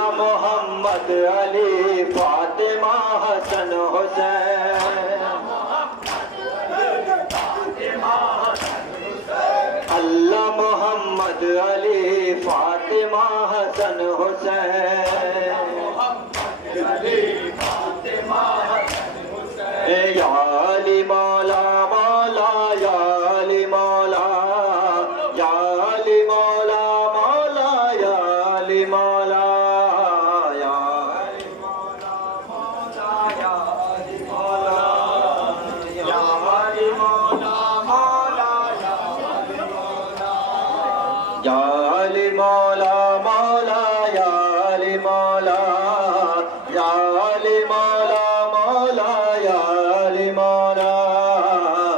اللہ محمد علی فاطمہ حسن حسین اللہ محمد علی فاطمہ حسن حسین یا علی مولا مولا یا علی مولا یا علی مولا مولا یا علی مولا یا علی مولا مولا یا علی مولا یا علی مولا مولا یا علی مولا مولا یا علی مولا یا علی مولا مولا یا علی مولا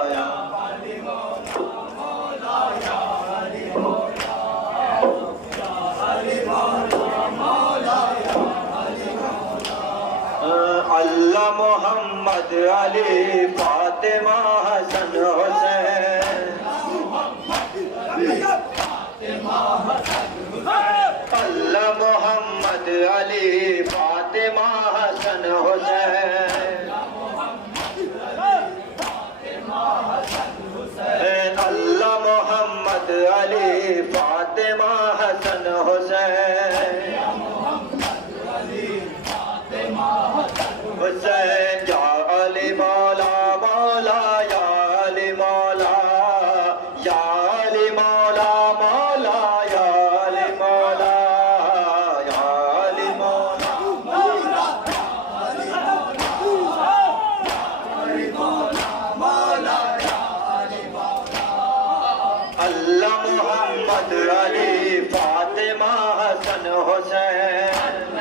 یا علی مولا یا علی مولا یا علی مولا یا علی مولا اللہ محمد علی فاطمہ حسن حسین اللہ محمد علی فاطمہ حسن حسین اللہ محمد علی فاطمہ حسن حسین حسین یا علی مولا مولا یا علی مولا یا علی مولا مولا یا علی مولا یا علی مولا مولا اللہ محمد علی فاطمہ حسن حسین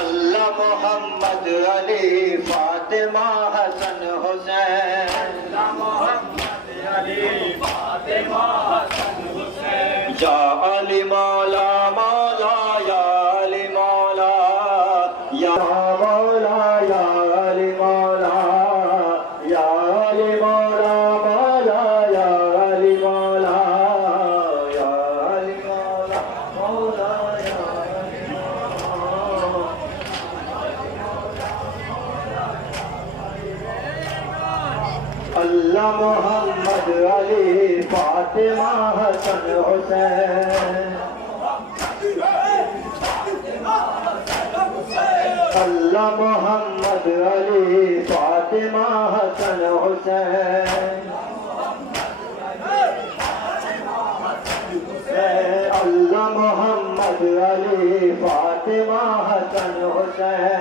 اللہ محمد علی فاطمہ حسن حسین یا علی مولا مولا یا علی مولا یا مولا یا علی مولا یا علی مولا مولا یا علی مولا یا علی مولا مولا یا اللہ محمد علی فاطمہ حسن حسین اللہ محمد علی فاطمہ حسن حسین اللہ محمد علی فاطمہ حسن حسین